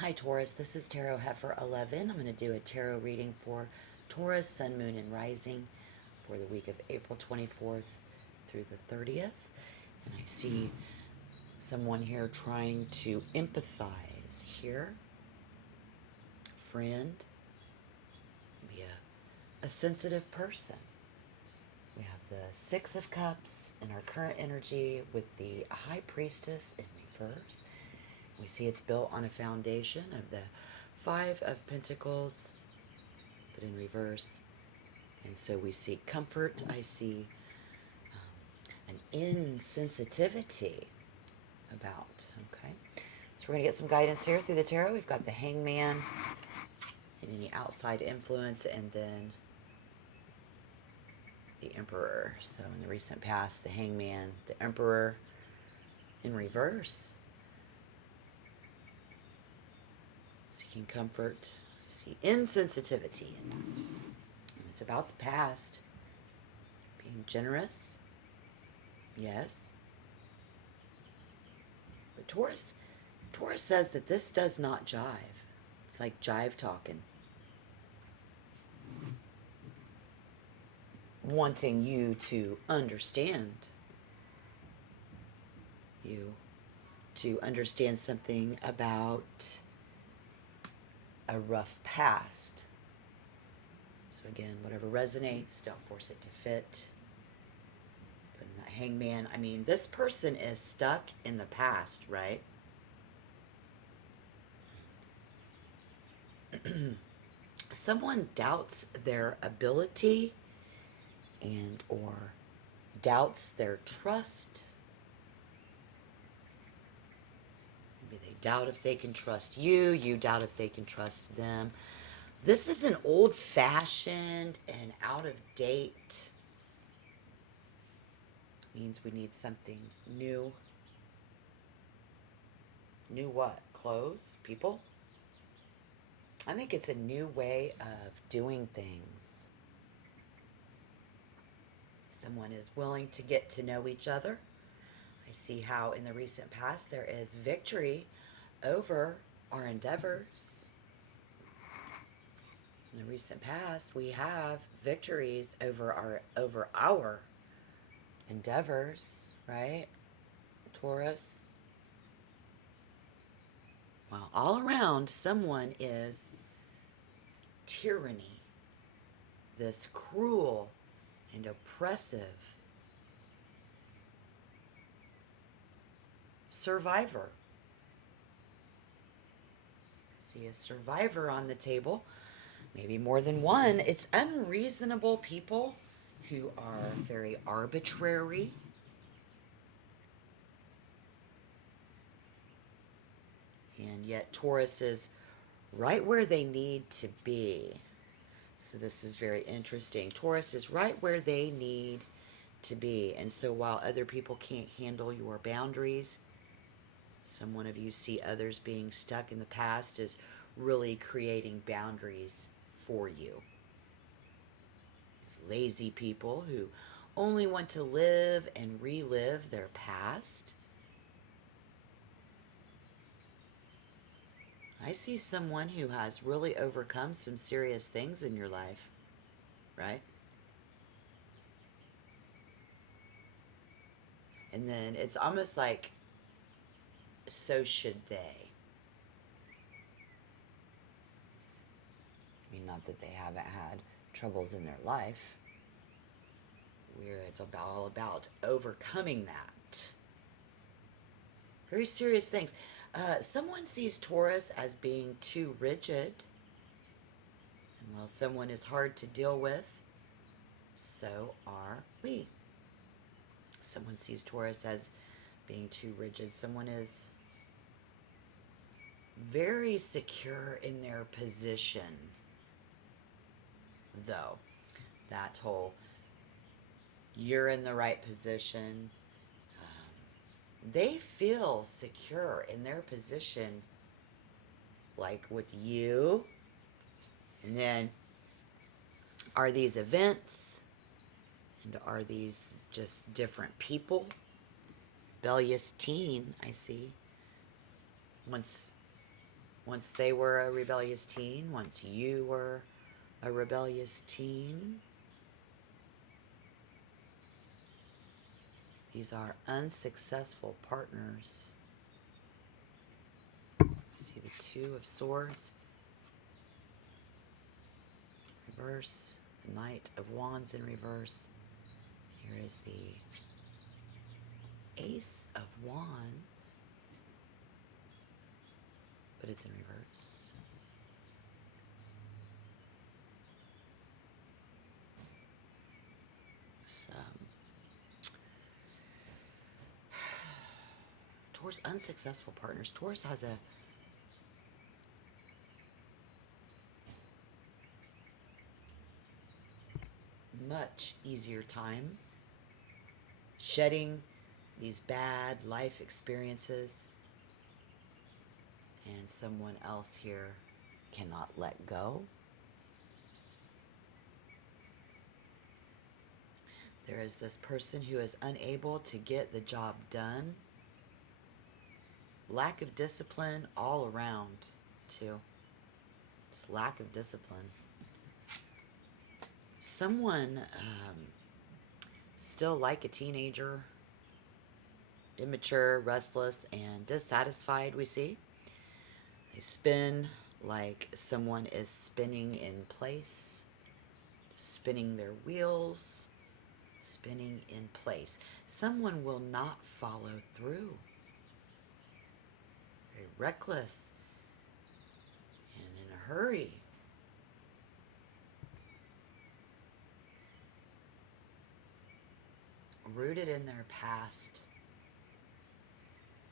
Hi Taurus, this is Tarot Heifer 11. I'm going to do a tarot reading for Taurus, Sun, Moon, and Rising for the week of April 24th through the 30th. And I see someone here trying to empathize here. Friend, maybe a sensitive person. We have the Six of Cups in our current energy with the High Priestess in reverse. We see it's built on a foundation of the Five of Pentacles, but in reverse. And so we see comfort. I see an insensitivity about, okay? So we're going to get some guidance here through the tarot. We've got the Hangman and any outside influence, and then the Emperor. So in the recent past, the Hangman, the Emperor in reverse. Seeking comfort. I see insensitivity in that. And it's about the past. Being generous. Yes. But Taurus says that this does not jive. It's like jive talking. Wanting you to understand. You to understand something about a rough past. So again, whatever resonates, don't force it to fit. But in that Hangman, I mean, this person is stuck in the past, right? Someone doubts their ability and or doubts their trust. Maybe they doubt if they can trust you, you doubt if they can trust them. This is an old-fashioned and out-of-date. Means we need something new. New what? Clothes? People? I think it's a new way of doing things. Someone is willing to get to know each other. I see how in the recent past there is victory over our endeavors. In the recent past, we have victories over our endeavors, right? Taurus. Well, all around, someone is tyranny, this cruel and oppressive survivor. I see a survivor on the table, maybe more than one. It's unreasonable people who are very arbitrary. And yet Taurus is right where they need to be. So this is very interesting. Taurus is right where they need to be. And so while other people can't handle your boundaries, some one of you see others being stuck in the past is really creating boundaries for you. These lazy people who only want to live and relive their past. I see someone who has really overcome some serious things in your life, right? And then it's almost like, so should they. I mean, not that they haven't had troubles in their life, where it's all about overcoming that. Very serious things. Someone sees Taurus as being too rigid. And while someone is hard to deal with, so are we. Someone sees Taurus as being too rigid. Someone is very secure in their position, though. That whole, you're in the right position. They feel secure in their position, like with you. And then, are these events? And are these just different people? Rebellious teen, I see. Once Once they were a rebellious teen, once you were a rebellious teen. These are unsuccessful partners. See the Two of Swords. Reverse. The Knight of Wands in reverse. Here is the Ace of Wands. But it's in reverse. Taurus, unsuccessful partners. Taurus has a much easier time shedding these bad life experiences, and someone else here cannot let go. There is this person who is unable to get the job done. Lack of discipline all around, too. Just lack of discipline. Someone still like a teenager, immature, restless, and dissatisfied, we see. They spin like someone is spinning in place, spinning their wheels, spinning in place. Someone will not follow through. Very reckless and in a hurry. Rooted in their past.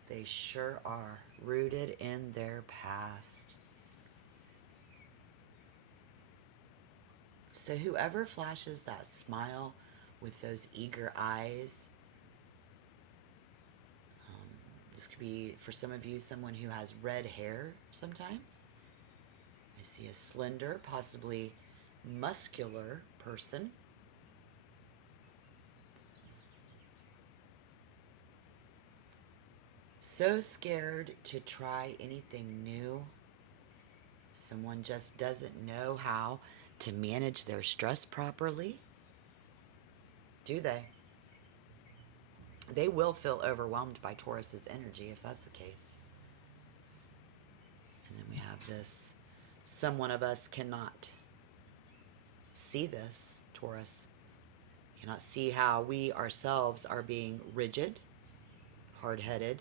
They sure are rooted in their past. So whoever flashes that smile with those eager eyes, this could be, for some of you, someone who has red hair sometimes. I see a slender, possibly muscular person. So scared to try anything new. Someone just doesn't know how to manage their stress properly. Do they? They will feel overwhelmed by Taurus's energy if that's the case. And then we have this, someone of us cannot see this, Taurus. Cannot see how we ourselves are being rigid, hard-headed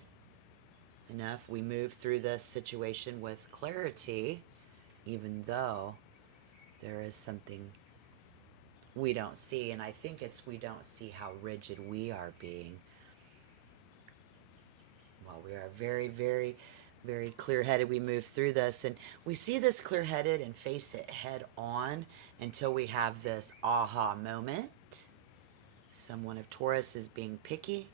enough. We move through this situation with clarity, even though there is something we don't see. And I think it's we don't see how rigid we are being. Well, we are very, very, very clear-headed. We move through this, and we see this clear-headed and face it head on until we have this aha moment. Someone of Taurus is being picky.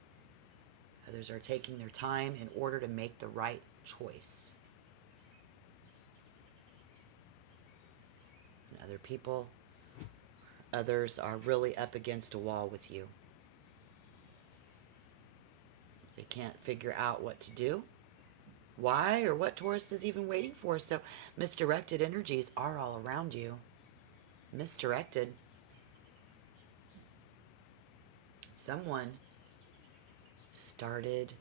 Others are taking their time in order to make the right choice. And other people, others are really up against a wall with you. They can't figure out what to do, why, or what Taurus is even waiting for. So misdirected energies are all around you. Misdirected. Someone started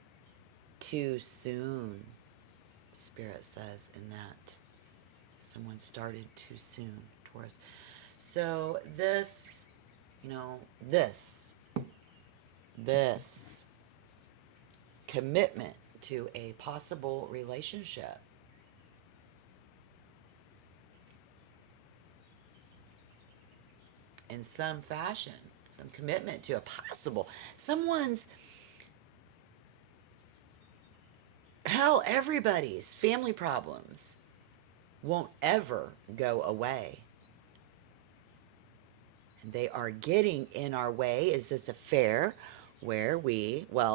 too soon, Spirit says in that. Someone started too soon, Taurus. So this, this commitment to a possible relationship in some fashion, some commitment to a possible, someone's, hell, everybody's family problems won't ever go away. And they are getting in our way. Is this affair where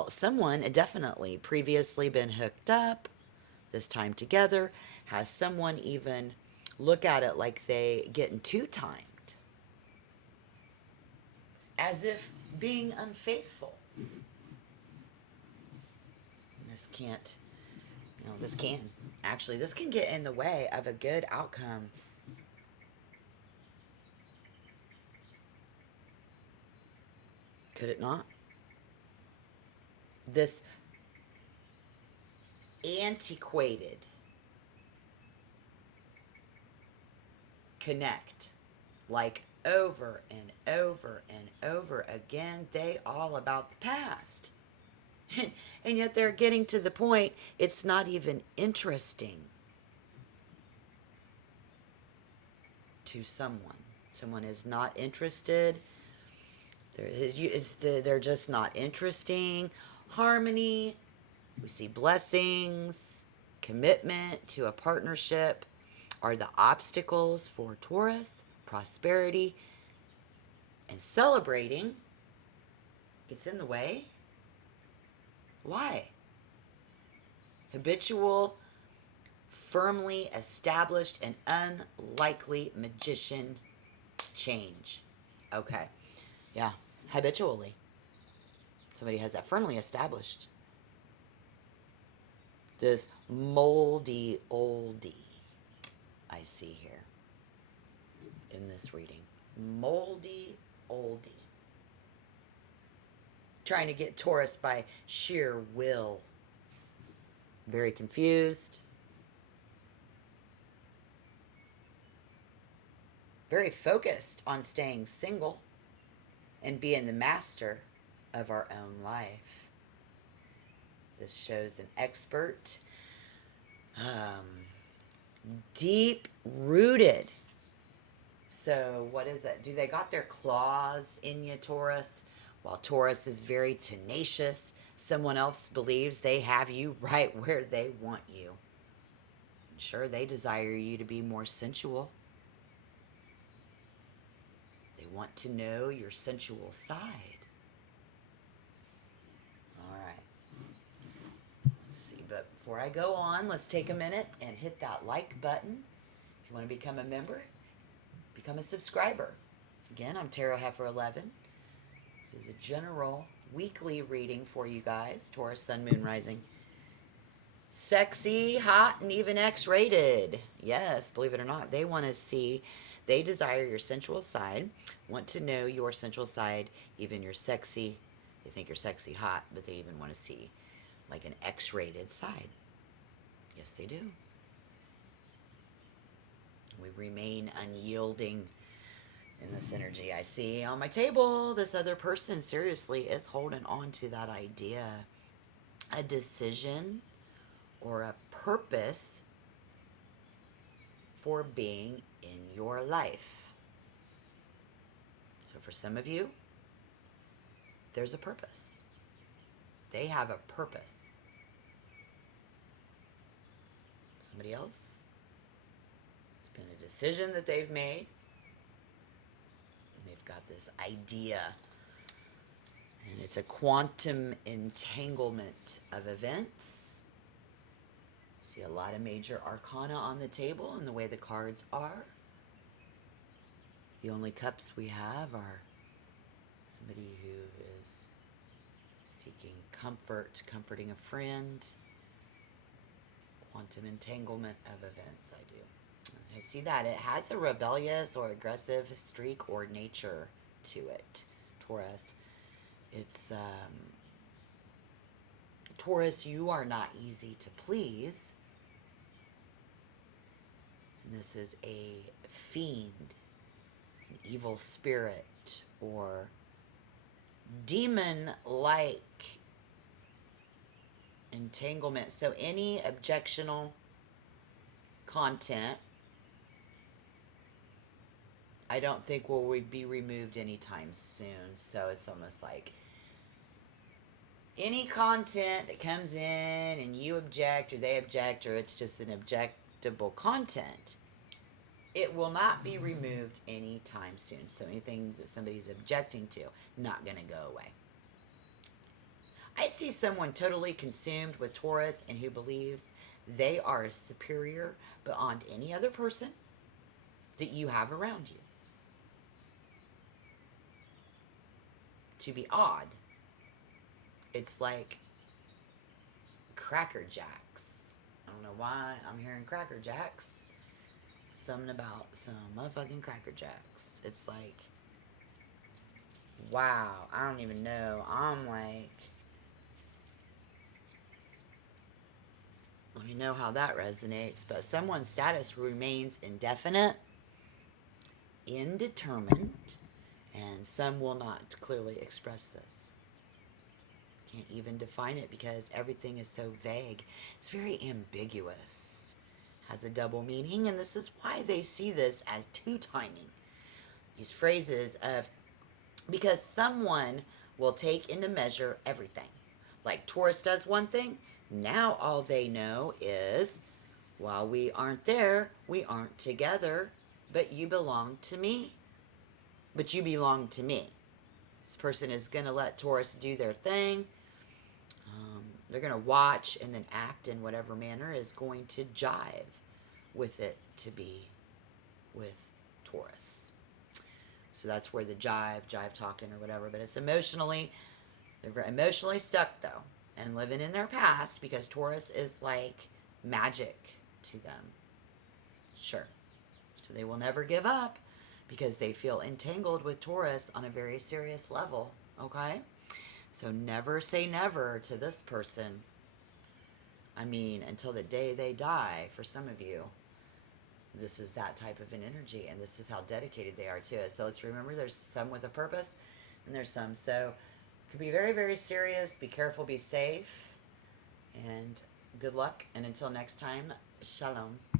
someone definitely previously been hooked up, this time together, has someone even look at it like they getting two-timed, as if being unfaithful. And this can't, this can. Actually, this can get in the way of a good outcome. Could it not? This antiquated connect, like over and over and over again, they all about the past. And yet they're getting to the point it's not even interesting to someone. Someone is not interested. They're just not interesting. Harmony. We see blessings, commitment to a partnership are the obstacles for Taurus, prosperity, and celebrating gets in the way. Why? Habitual, firmly established, and unlikely magician change. Okay. Yeah. Habitually. Somebody has that firmly established. This moldy oldie I see here in this reading. Moldy oldie. Trying to get Taurus by sheer will. Very confused. Very focused on staying single and being the master of our own life. This shows an expert, deep rooted. So what is it? Do they got their claws in you, Taurus? While Taurus is very tenacious, someone else believes they have you right where they want you. And sure, they desire you to be more sensual. They want to know your sensual side. All right. Let's see, but before I go on, let's take a minute and hit that like button. If you want to become a member, become a subscriber. Again, I'm Tarot Heifer 11. This is a general weekly reading for you guys, Taurus, Sun, Moon, Rising. Sexy, hot, and even X-rated. Yes, believe it or not, they want to see, they desire your sensual side, want to know your sensual side, even your sexy, they think you're sexy, hot, but they even want to see like an X-rated side. Yes, they do. We remain unyielding in this energy. I see on my table, this other person seriously is holding on to that idea, a decision or a purpose for being in your life. So for some of you, there's a purpose. They have a purpose. Somebody else, it's been a decision that they've made. They've got this idea, and it's a quantum entanglement of events. See a lot of major arcana on the table and the way the cards are. The only cups we have are somebody who is seeking comfort, comforting a friend. Quantum entanglement of events, I do. I see that it has a rebellious or aggressive streak or nature to it, Taurus. It's, Taurus, you are not easy to please. And this is a fiend, an evil spirit, or demon-like entanglement. So any objectionable content, I don't think will be removed anytime soon. So it's almost like any content that comes in and you object or they object, or it's just an objectable content, it will not be removed anytime soon. So anything that somebody's objecting to, not going to go away. I see someone totally consumed with Taurus and who believes they are superior beyond any other person that you have around you. To be odd, it's like Cracker Jacks. I don't don't know why I'm hearing Cracker Jacks. Something about some motherfucking Cracker Jacks. It's like, wow, I don't even know. I'm like, let me know how that resonates. But someone's status remains indefinite, indeterminate, and some will not clearly express this. Can't even define it because everything is so vague. It's very ambiguous. Has a double meaning, and this is why they see this as two-timing. These phrases of, because someone will take into measure everything. Like Taurus does one thing, now all they know is, while we aren't there, we aren't together, but you belong to me. But you belong to me. This person is going to let Taurus do their thing. They're going to watch and then act in whatever manner is going to jive with it to be with Taurus. So that's where the jive talking or whatever. But it's emotionally, they're emotionally stuck though and living in their past because Taurus is like magic to them. Sure. So they will never give up because they feel entangled with Taurus on a very serious level. Okay? So never say never to this person. I mean, until the day they die, for some of you. This is that type of an energy, and this is how dedicated they are to it. So let's remember there's some with a purpose, and there's some. So it could be very, very serious. Be careful, be safe, and good luck. And until next time, shalom.